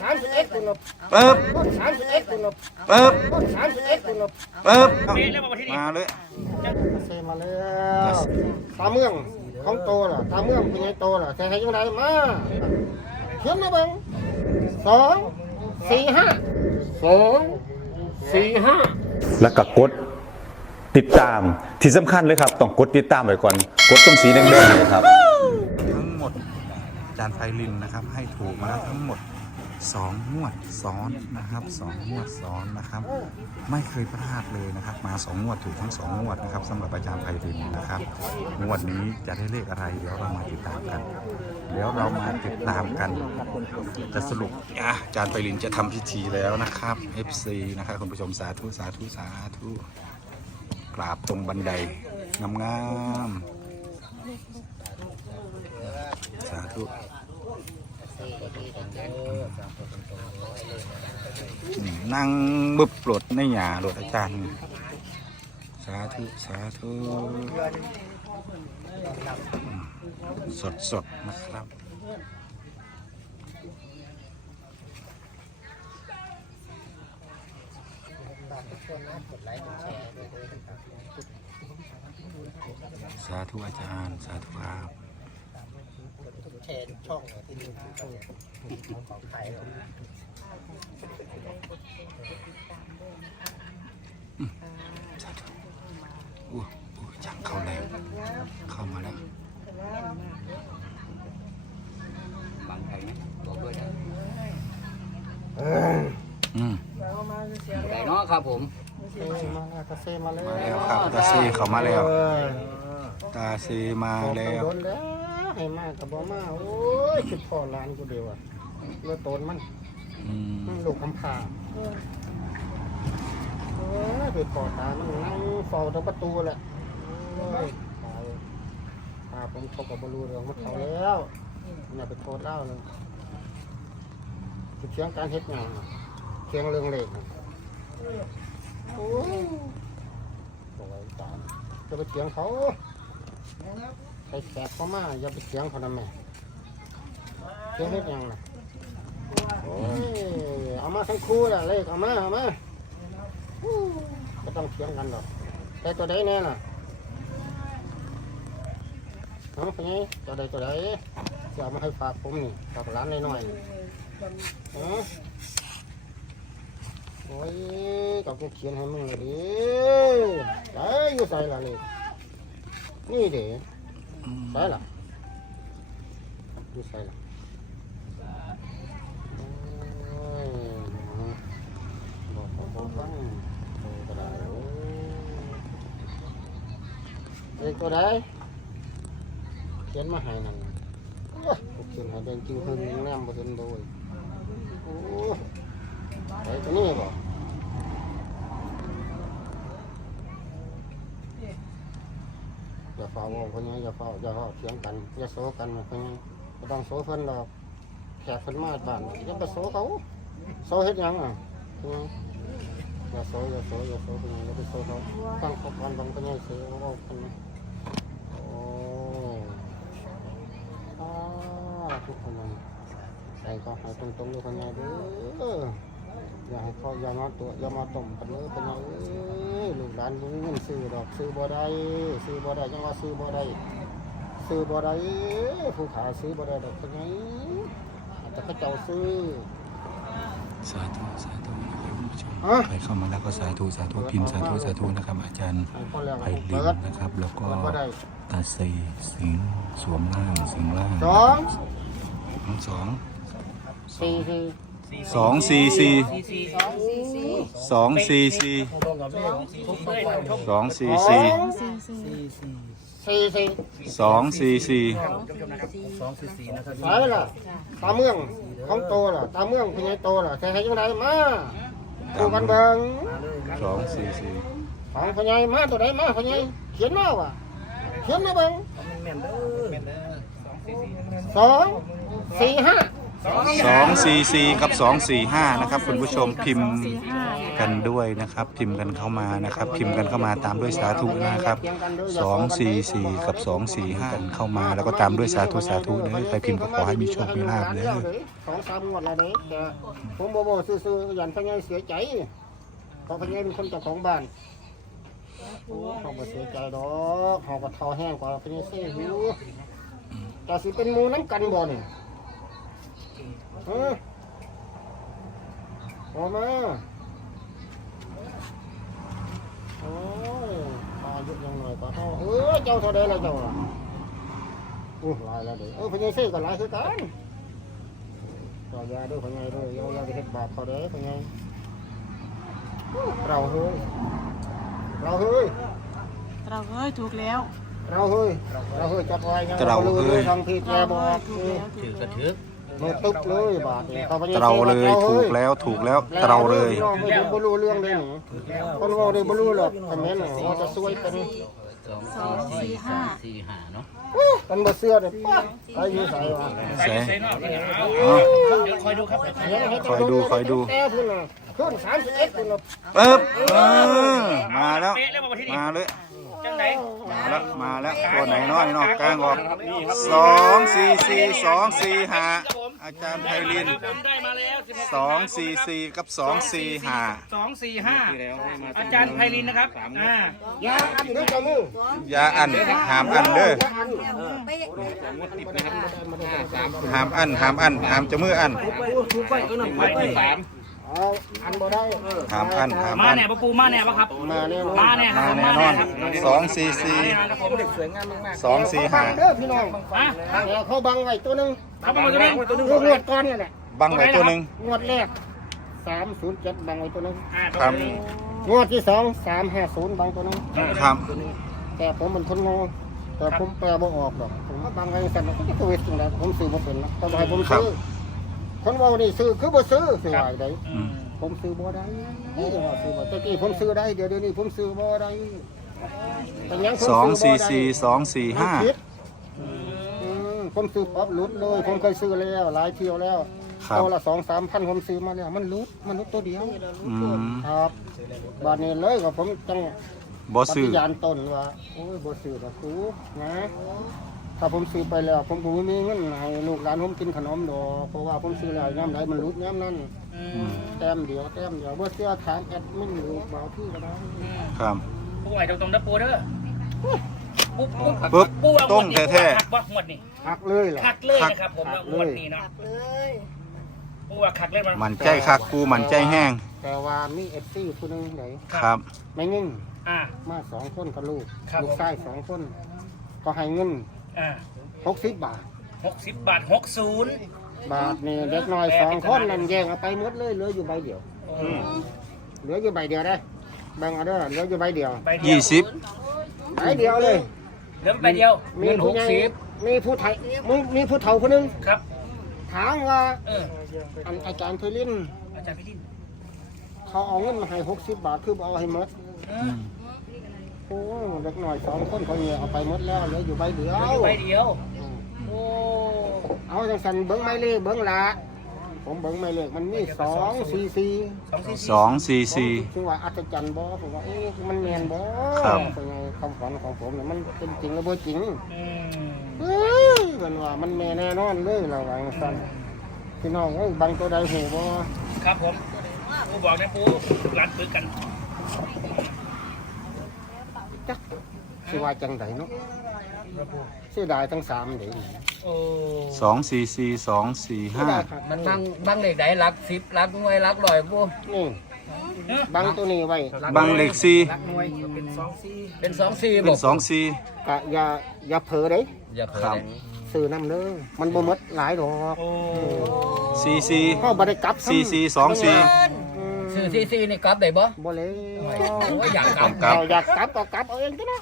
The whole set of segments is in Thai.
สามสิบเอ็ดคุณลบปึ๊บสามสิบเอ็ดคุณลบปึ๊บสามสิบเอ็ดคุณลบปึ๊บมาเลยเซมาแล้วตาเมืองของโตล่ะตาเมืองเป็นไงโตล่ะแต่ให้ยังไงมาเขียนมาเบังสองสี่ห้าสองสี่ห้าแล้วก็กดติดตามที่สำคัญเลยครับ ต้องกดติดตามไว้ก่อน กดตรงสีแดงๆเลยครับ ทั้งหมดอาจารย์ไพลินนะครับ ให้ถูกมาแล้วทั้งหมด สองงวดซ้อนนะครับสองงวดซ้อนนะครับ ไม่เคยพลาดเลยนะครับ มาสองงวดถูกทั้งสองงวดนะครับสำหรับอาจารย์ไพลินนะครับงวดนี้จะได้เลขอะไร เดี๋ยวเรามาติดตามกันเดี๋ยวเรามาติดตามกัน จะสรุปอาจารย์ไพลินจะทำพิธีแล้วนะครับ FC นะครับคุณผู้ชมสาธุสาธุสาธุกราบตรงบันไดงามๆสาธุ นั่งบึบปลดในหยาหลดอาจารย์ สาธุ สาธุ สดสดนะครับสาธุอาจารย์ สาธุครับ ชร์ช่องที่ดูช่องของไทยอู้อู้จังเข้าแรงเข้ามาแล้วบางใครไหมบอกด้วยนะอืมไหนเนาะครับผมเซมาเซมาแล้วมาแล้วครับตาซีเข้ามาแล้วตาซีมาแล้ว ให้มากกับบ่มาโอ้ยคิดพ่อร้านกูเดียวอะเลือดโตนมันอืมมันลูกคำพาเออไปขอตามันนั่งเฝ้าตรงประตูแหละโอ้ยตายตาผมเขากับบรูเรื่องมันเขาแล้วอย่าไปโทษเล่าเลยเสียงการเฮ็ดงานอะเสียงเรื่องเล็กอะโอ้ยโอ้ยตายจะไปเสียงเขา ใครแขกเขามาอย่าไปเสียงเขานะแม่เสียงเฮ็ดหยังน่ะโอ้ยเอามาทั้งคู่ละเลขเอามาเอามาอู้ไม่ต้องเถียงกันหรอกแต่ตัวใดแน่ล่ะเอาไปไงตัวใดตัวใดจะเอามาให้ฝากผมนี่ฝากร้านน้อยๆนี่ฮะโอ้ยกับกูเขียนให้มึงเลยดิใส่อยู่ใส่ละเลยนี่เด้ ใส่ละอยู่ใส่ละโอ้ยบอกบอกบอกฟังโอ้ก็ได้โอ้เด็กตัวใดเขียนมาให้นั่นโอ้ยเขียนให้แดงจริงเพิ่งแนมบ่เห็นโดยโอ้ไอ้ตัวนี้บ่อย่า ฝ่าว่าเพิ่นยังอย่าฝ่าอย่าฝ่าเถียงกันอย่าโซกันเพิ่นยังบ่ต้องโซเพิ่นดอกแขกคนมาบ้านอย่าไปโซเขาโซเฮ็ดหยังอะอืมอย่าโซอย่าโซอย่าโซเป็นหยังอย่าไปโซเขาฟังเขาก่อนฟังเขาเนี่ยเสียเขาคนนี้โอ้อ่าทุกคนเลยใส่เขาให้ตรงๆเลยคนนี้เด้อ อย่าให้เขาอย่ามาตัวอย่ามาต้มกันเลยคนนี้เอ้ยลูกหลานรู้เงินซื้อดอกซื้อบ่ได้ซื้อบ่ได้จังว่าซื้อบ่ได้ซื้อบ่ได้ผู้ขายซื้อบ่ได้ดอกคนนี้แต่ก็เจ้าซื้อสาธุสาธุนะครับคุณผู้ชมอะใครเข้ามาแล้วก็สาธุสาธุพิมพ์สาธุสาธุนะครับ อาจารย์ให้คนแล้วไพลินนะครับ แล้วก็เปิดบ่ได้ตาซีสิงห์สวมร่างสิงห์ร่างสองสองสี่ สี่สองสี่สี่สองสี่สี่สองสี่สี่สี่สี่สองสี่สี่สายล่ะตาเมืองของโตล่ะตาเมืองเป็นไงโตล่ะแต่ให้ยังไงมาดูกันเบิ่งสองสี่สี่ของพญายมาตัวใดมาพญายเขียนมาว่ะเขียนมาเบิ่งสองสี่ห้า สองสี่สี่กับสองสี่ห้านะครับคุณผู้ชมพิมพ์กันด้วยนะครับ พิมพ์กันเข้ามานะครับ พิมพ์กันเข้ามาตามด้วยสาธุนะครับสองสี่สี่กับสองสี่ห้ากันเข้ามา แล้วก็ตามด้วยสาธุสาธุเด้อใครพิมพ์ก็ขอให้มีโชคมีลาภเด้อสองสามงวดแล้วเด้แต่ผมบ่บ่ซื่อๆยันพญายเสียใจเพราะพญายเป็นคนเจ้าของบ้านโอ้เขาบ่เสียใจดอกเขาก็เท่าแห้งกว่าพญายเสียอยู่แต่สิเป็นหมูน้ำกันบ่นี่เออออกมาโอ้ยอายุยังหน่อยกว่าเขาเออเจ้าเท่าใดแล้วเจ้าล่ะอู้หลายแล้วเด้อเออพญายเสียก็หลายคือกันต่อยาด้วยคนไงด้วยเอายาไปเฮ็ดบาปเขาเด้อคนไงเราเฮ้ยเราเฮ้ยเราเฮ้ยถูกแล้ว เราเฮ้ยเราเฮ้ยจับไว้ยังเราเฮ้ยทางผิดแกบอกถูกแล้วถูถืกอกระแล้วถือ โนตึกเลยบาทนี่เขาพยเราเลยถูกแล้วถูกแล้วเราเลยน้องไม่รู้บ่รู้เรื่องเลยหนูคนเว่าเลยบ่รู้หรอกคอมเมนต์น่ะว่าจะซวยเป็นสองสี่ห้าสี่ห้าเนาะเป็นบ่เสื้อเด้อป้าไอ้อยู่ใส่ว่าแสคอยดูครับคอยดูคอยดูแต่พุ่นน่ะขึ้น31พุ่นน่ะปึ๊บเออมาแล้วมาเลยมาแล้วมาแล้วตัวไหนน้อยเนอกกลางออกสองสี่สี่สองสี่ห้า อาจารย์ไพรินผมได้มาแล้วสองสี่สี่กับสองสี่ห้าสองสี่ห้าอาจารย์ไพรินนะครับอ่าอย่าอันเด้อเจ้ามืออย่าอันหามอันเด้ออย่าอันหามอันหามอันหามจะมืออันไปที่สาม เอาอันบ่ได้หามอันหามมาอัน แน่ปะปูมาแน่ปะครับ มาแน่นอนมาแน่คมารับแน่นอนสองสี่สี่มาแน่ครับผมสองสี่ห้าเด้อพี่น้องอะแล้วเขาบังไว้ตัวหนึงครับผมตัวนี้คืองวดก่อนเนี่ยแหละบังไว้ตัวหนึ่ง งวดแรกสามศูนย์เจ็ดบังไว้ตัวหนึงอ่าครับ งวดที่สองสามห้าศูนย์บังตัวหนึงครับ แต่ผมเป็นคนงงแต่ผมแปลบ่ออกหรอกผมมาบังไว้สั่นก็จะตัวเวทจังไดผมซื้อบ่เป็นนะต้องให้ผมซื้อ คนเว่านี่ซื้อคือบ่ซื้อซื้อไว้ได้อืม ผมซื้อบ่ได้ว่าซื้อบ่ตะกี้ผมซื้อได้เดี๋ยวเดี๋ยวนี้ผมซื้อบ่ได้เป็นหยังผมสองซื้สี่บ่ได้สี่สองสี่ห้ามันผิดอืมผมซื้อป๊อปหลุดเลยผมเคยซื้อแล้วหลายเที่ยวแล้วครับตัวละสองสามพันผมซื้อมาแล้วมันหลุดมันหลุดตัวเดียว อืมครับบาดนี้เลยว่าผมจังบ่ปซื้อฏิญาณตนว่าโอ้ยบ่ซื้อกับกูนะ ถ้าผมซื้อไปแล้ว ผมก็บ่มีเงินให้ลูกหลานผมกินขนมดอกเพราะว่าผมซื้อแล้วย่ำใดมันหลุดย่ำนั้นแต้มเดียวแต้มเดียวบ่เสื้อถามแอดมินลูกเบาที่ก็ได้ครับปูไหวตรงๆนะปูเด้อปูปูปึ๊บปูเอาตรงแท้คักบ่หมดนี่หักเลยแหละคักเลยนะครับผมแล้วหมดนี่เนาะปูว่าคักเลยมันมันใจคักกูมันใจแห้ง แต่ว่ามี FC ผู้หนึงไหนครับไม่งิ่งอ่ามาสองคนกับลูกครับลูกชายสองคน ก็ให้เงิน อ่าหกสิบบาท หกสิบบาทหกศูนย์บาทนี่เด็กน้อยสองคนนั่นแย่งเอาไปหมดเลยเหลืออยู่ใบเดียว เหลืออยู่ใบเดียวได้แบ่งเอาเด้อเหลืออยู่ใบเดียวใบเดีวยี่สิบใบเดียวเลย เหลือใบเดียวมีผู้ใหญ่มีผู้ไทยมีมีผู้เฒ่าคนหนึงครับ ถามว่าเอออันอาจารย์เคยลินอาจารย์พี่ดินเขาเอาเงินมาให้หกสิบบาทคือบ่เอาให้หมด เออ โอ้เด็กน้อยสองคนเขาเนี่ยเอาไปหมดแล้วเหลืออยู่ใบเดียวเหลือใบเดียวอืมโอ้เอาจังสันเบิ้งไม่เลขเบิ้งละผมเบิ้งไม่เลขมันมีสองสี่สี่สองสี่สองสี่สี่ซึ่งว่าอัศจรรย์บ่ผมว่าเอ๊ะมันแมนบ่ครับเป็นไงคำฝันของผมเนี่ยมันเป็นจริงหรือบ่จริงอืมเอ้ยมันว่ามันแม่แน่นอนเลยเราว่าจังซั่นพี่น้องเอ้ยบางตัวใดหูบ่ครับผมปูบอกนะปูร้านปึกกัน จักสิว่าจังไดเนาะเสียดายทั้งสามเด้โอ้สองสี่สี่สองสี่เสียห้าดายครับมันบางบางเด็กไหนรักสิบรักหน่วยรักลอยปูนี่บางตัวนี้ไว้บังเหล็กสี่เป็นสองสี่เป็บอนกสองสี่กะอย่าอย่าเผลอเด้อย่าเผลครัอบซื้อน้ำเด้อมันบ่หมดหลายดอกโอ้สี่สี่เฮาบ่ได้กลับซ้ำสี่สี่สองสี่ อืมสี่สี่สี่นี่กลับได้บ่บ่เลยโอ้ยอยากกลับครับเราอยากกลับก็กลับเอาเองก็ได้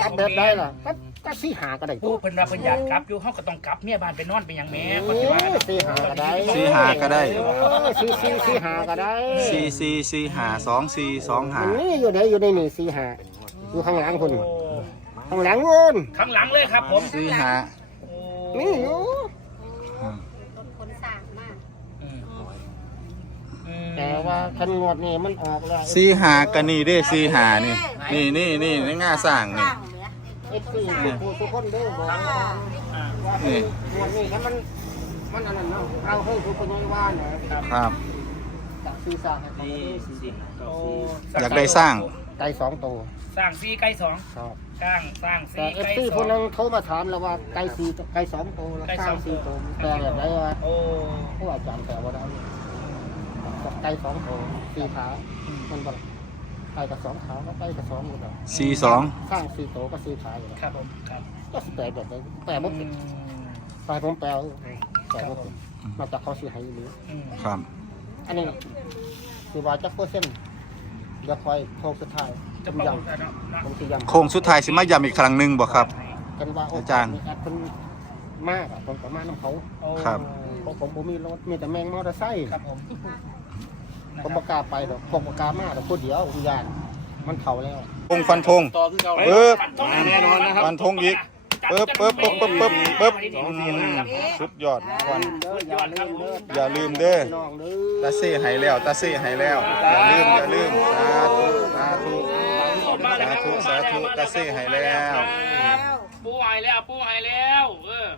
กลับแบบใดล่ะก็ก็สิหาก็ได้ปูเพิ่นว่าเพิ่นอยากกลับอยู่เฮาก็ต้องกลับเมียบ้านไปนอนเป็นหยังแม่เอก็สิว่าอสิหาก็ได้ สี่ห้าก็ได้เออสี่สี่สี่หาก็ได้สี่สี่สี่ห้าสองสี่สองห้ามันนี่อยู่ไหนอยู่ในนี่สี่หาอยู่ข้างหลังคุณข้างหลังวุ่นข้างหลังเลยครับผม สี่ห้าโอ้นี่อยู่ อืม คันงวดนี่มันออกแล้วซีหากันนี่เด้ซีหานี่ นี่นี่นี่ในง่าสร้างนี่ เอฟซีผู้ทุกคนเด้อบอกว่านี่ งวดนี้ถ้ามันมันอันนั้นเนาะเอาให้ทุกคนว่านะครับครับ จากซีซ่าให้เขาโอ้อยากได้สร้าง ไก่สองตัวสร้างซีใกล้สองครับ สร้างสร้างซีแต่เอฟใกล้ซีสอคนงนึงโทรมาถามแล้วว่าไก่สี่ไก่สองตัวแล้วไก่สสร้าองงสี่ตัวแต่แบบไหนว่าโอ้ ผู้อาจารย์แต่ว่าได้ ไก่สองตัวสี่ขามันบอกไก่กับสองขาก็ไก่กับสองหมดเลยซีสองสร้างสี่ตัวก็สี่ขาอยู่แล้วครับผมครับก็สิแปลแบบไหนแปลบ่อืเป็นมไปผมแปลแปลบ่เป็นมาจากเขาสิให้หรืออืมครับ อันนี้คือว่าจักเปอร์เซ็นต์เดี๋ยวคอยโทรสุดท้ายผจะมบอกย้กันเนาะเนาะำผมสิย้ำโค้งสุดท้ายสิมาย้ำอีกครั้งหนึ่งบ่ครับ กันว่าโอาจารย์ มีแอดเพิ่นมากอะผมประมาณน้ำเขาโอ้ครับ เพราะผมบ่มีรถมีแต่แมงมอเตอร์ไซค์ ครับผมนะ ผมครับ่กล้าไปดอกผมบ่กล้ามาดอกผู้เดียวผมย่านมันเฒ่าแล้วพงฟันธงต่อคือเก่าปึ๊บแน่นอนนะครับฟันธงอีกปึ๊บปึ๊บปึ๊บปึ๊บปึ๊บปึ๊บอืมสุดยอดวันเด้ออย่าลืมเด้ออย่าลืมเด้อน้องเด้อตาเซ่ให้แล้วตาเซ่ให้แล้วอย่าลืมอย่าลืมสาธุสาธุสาธุสาธุตาเซ่ให้แล้ว ปูหายแล้วปูหายแล้วเออ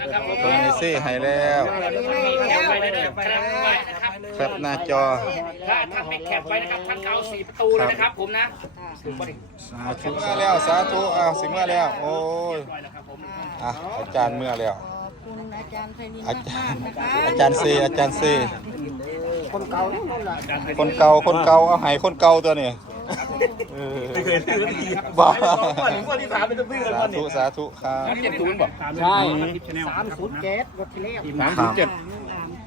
นะครับผมเพิ่นให้เซ่ให้แล้วแคปไว้เลยนะครับแคปไว้นะครับแคปหน้าจอถ้าท่านไม่แคปไว้นะครับท่านก็เอาสี่ประตูเลยนะครับผมนะสาธุเมื่อแล้วสาธุอ้าวสิเมื่อแล้ว โอ้ยร้อยแล้วครับผมอะอาจารย์เมื่อแล้วขอบคุณอาจารย์ไพรินอาจามารกย์ๆนะคะอาจารย์เซอาจารย์เซคนเก่านั่นแหละคนเก่าคนเก่าเอาให้คนเก่าตัวนี้ เออบ้าสาธุสาธุครับเจ็ดศูนย์บอกใช่สามศูนย์เจ็ดรถที่แรกสามศูนย์เจ็ด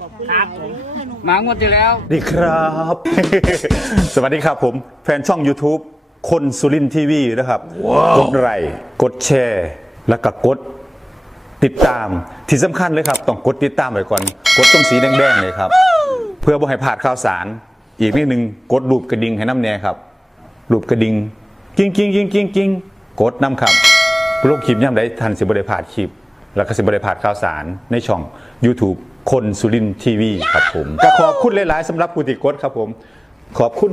ขอบคุณครับผมเด้อหนุ่มมางวดที่แล้ว ดีครับ สวัสดีครับผม แฟนช่อง YouTube คนสุรินทีวีนะครับ กดไลค์กดแชร์ แล้วก็กดติดตามที่สำคัญเลยครับ ต้องกดติดตามไว้ก่อน กดตรงสีแดงๆเลยครับ เพื่อบ่ให้พลาดข่าวสาร อีกนิดนึงกดรูปกระดิ่งให้น้ำแน่ครับ รูปกระดิ่งกิ้งกิ้งกิ้งกิ้งกิ้งกดน้ำครับโลกคลิปย่ำได้ทันสิบได้พลาดคลิป แล้วก็สิบได้พลาดข่าวสารในช่อง YouTube คนสุรินทีวีครับผมก็ขอบคุณหลาย ๆสำหรับผู้ติดกดครับผม ขอบคุณ